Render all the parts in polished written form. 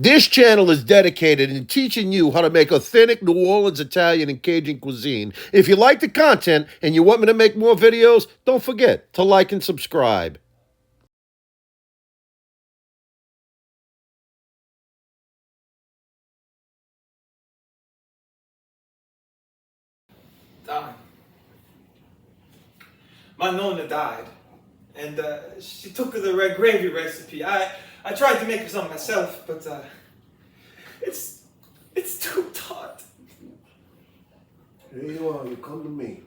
This channel is dedicated in teaching you how to make authentic New Orleans Italian and Cajun cuisine. If you like the content and you want me to make more videos, don't forget to like and subscribe. Died. My nonna died, and she took the red gravy recipe. I tried to make some myself, but it's too tart. Here you are, you come to me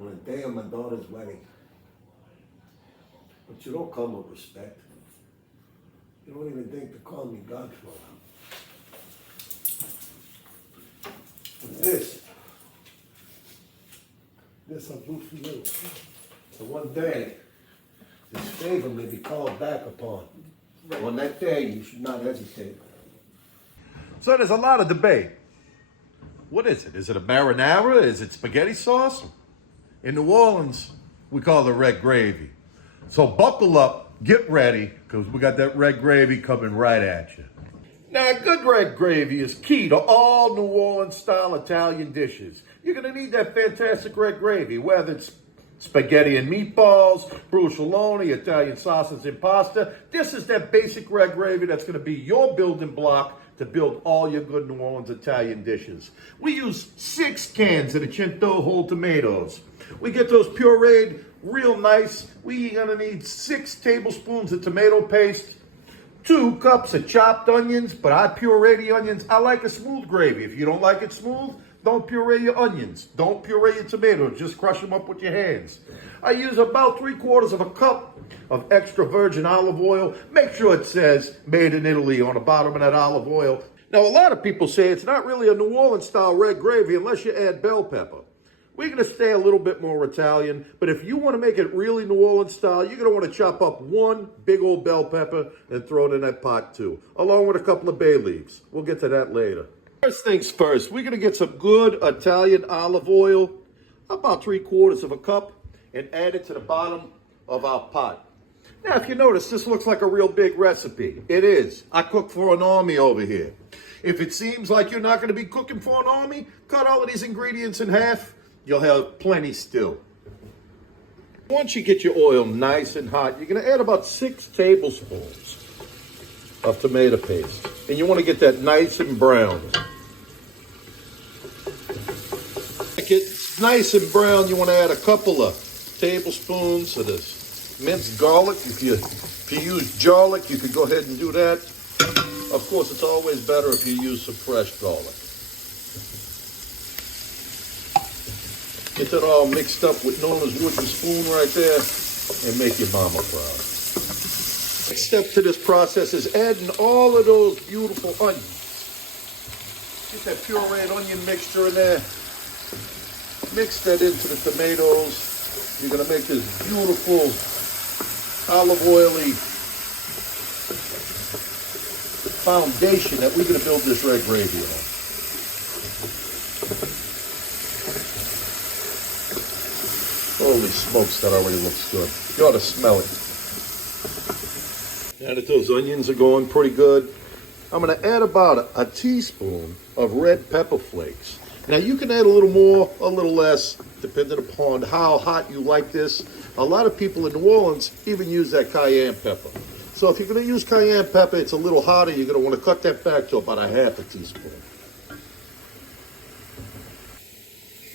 on the day of my daughter's wedding. But you don't come with respect. You don't even think to call me Godfather. But this I'll do for you. So one day, this favor may be called back upon. On that day, you should not hesitate. So there's a lot of debate. What is it? Is it a marinara? Is it spaghetti sauce? In New Orleans, we call it red gravy. So buckle up, get ready, because we got that red gravy coming right at you. Now, good red gravy is key to all New Orleans-style Italian dishes. You're going to need that fantastic red gravy, whether it's spaghetti and meatballs, bruschelloni, Italian sausage and pasta. This is that basic red gravy that's going to be your building block to build all your good New Orleans Italian dishes. We use 6 cans of the Cinto whole tomatoes. We get those pureed real nice. We're going to need 6 tablespoons of tomato paste, 2 cups of chopped onions, but I puree the onions. I like a smooth gravy. If you don't like it smooth, don't puree your onions. Don't puree your tomatoes. Just crush them up with your hands. I use about 3/4 of a cup of extra virgin olive oil. Make sure it says made in Italy on the bottom of that olive oil. Now, a lot of people say it's not really a New Orleans style red gravy unless you add bell pepper. We're going to stay a little bit more Italian, but if you want to make it really New Orleans style, you're going to want to chop up 1 big old bell pepper and throw it in that pot too, along with a couple of bay leaves. We'll get to that later. First things first, we're going to get some good Italian olive oil, about 3/4 of a cup, and add it to the bottom of our pot. Now, if you notice, this looks like a real big recipe. It is. I cook for an army over here. If it seems like you're not going to be cooking for an army, cut all of these ingredients in half. You'll have plenty still. Once you get your oil nice and hot, you're going to add about 6 tablespoons of tomato paste. And you want to get that nice and brown. To get nice and brown, you want to add a couple of tablespoons of this minced garlic. If you use garlic, you could go ahead and do that. Of course, it's always better if you use some fresh garlic. Get that all mixed up with Nona's wooden spoon right there and make your mama proud. Next step to this process is adding all of those beautiful onions. Get that pureed onion mixture in there. Mix that into the tomatoes. You're going to make this beautiful olive oily foundation that we're going to build this red gravy on. Holy smokes, that already looks good. You ought to smell it. Now that those onions are going pretty good, I'm going to add about a teaspoon of red pepper flakes. Now you can add a little more, a little less, depending upon how hot you like this. A lot of people in New Orleans even use that cayenne pepper. So if you're going to use cayenne pepper, it's a little hotter. You're going to want to cut that back to about a 1/2 teaspoon.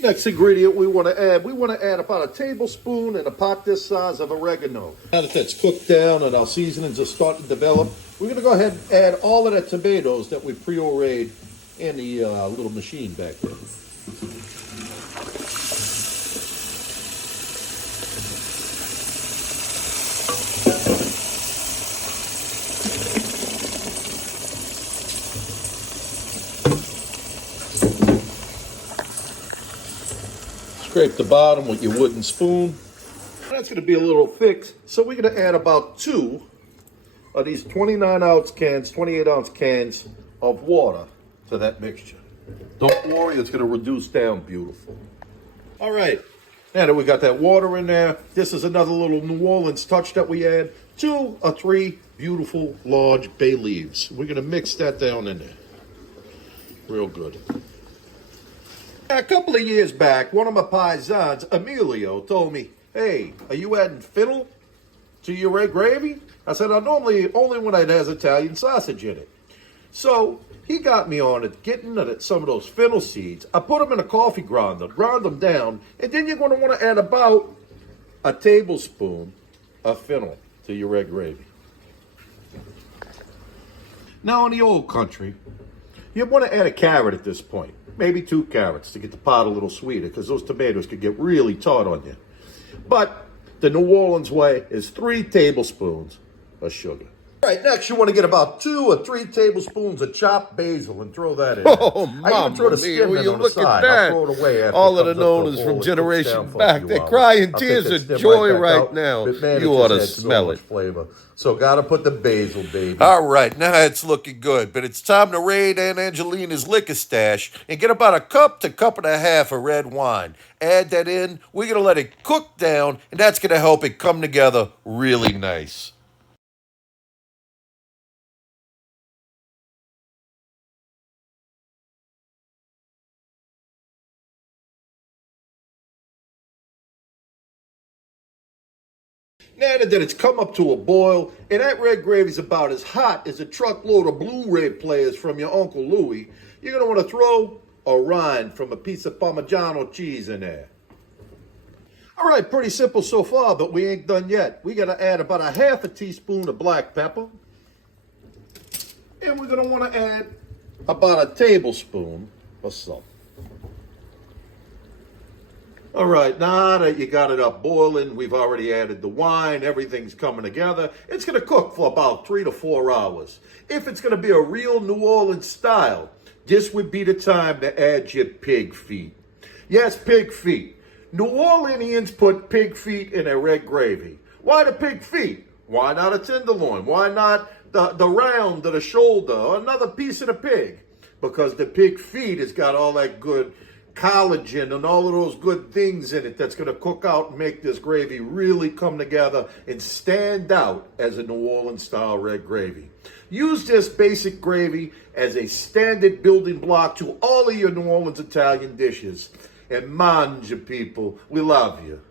Next ingredient we want to add about a tablespoon in a pot this size of oregano. Now that that's cooked down and our seasonings are starting to develop, we're going to go ahead and add all of the tomatoes that we pureed in the little machine back there. Scrape the bottom with your wooden spoon. That's going to be a little thick, so we're going to add about 2 of these 29-ounce cans, 28-ounce cans of water to that mixture. Don't worry, it's going to reduce down beautiful. All right, now that we got that water in there, this is another little New Orleans touch that we add. 2 or 3 beautiful, large bay leaves. We're going to mix that down in there. Real good. A couple of years back, one of my paisans, Emilio, told me, "Hey, are you adding fennel to your red gravy?" I said, "I normally only when it has Italian sausage in it." So he got me on it, getting some of those fennel seeds. I put them in a coffee grinder, ground them down, and then you're going to want to add about a tablespoon of fennel to your red gravy. Now, in the old country, you want to add a carrot at this point. Maybe 2 carrots to get the pot a little sweeter, because those tomatoes could get really tart on you. But the New Orleans way is 3 tablespoons of sugar. All right, next you want to get about 2 or 3 tablespoons of chopped basil and throw that in. Oh, I even throw the Mamma skin Mia, will in you on the look at side. that? I'll throw it away after All it of the comes up to a known is boil. from It cooks generation down for a back. few They're hours. crying I'll tears take of that stem joy back right out. now. But man, You it ought just to adds so smell much it. flavor. So gotta put the basil, baby. All right, now it's looking good, but it's time to raid Aunt Angelina's liquor stash and get about a cup to cup and a half of red wine. Add that in. We're going to let it cook down, and that's going to help it come together really nice. Now that it's come up to a boil, and that red gravy's about as hot as a truckload of Blu-ray players from your Uncle Louie, you're going to want to throw a rind from a piece of Parmigiano cheese in there. All right, pretty simple so far, but we ain't done yet. We got to add about a half a teaspoon of black pepper. And we're going to want to add about a tablespoon of salt. All right, now that you got it up boiling, we've already added the wine, everything's coming together. It's going to cook for about 3 to 4 hours. If it's going to be a real New Orleans style, this would be the time to add your pig feet. Yes, pig feet. New Orleanians put pig feet in their red gravy. Why the pig feet? Why not a tenderloin? Why not the round of the shoulder or another piece of the pig? Because the pig feet has got all that good collagen and all of those good things in it that's going to cook out and make this gravy really come together and stand out as a New Orleans style red gravy. Use this basic gravy as a standard building block to all of your New Orleans Italian dishes. And manja, people, we love you.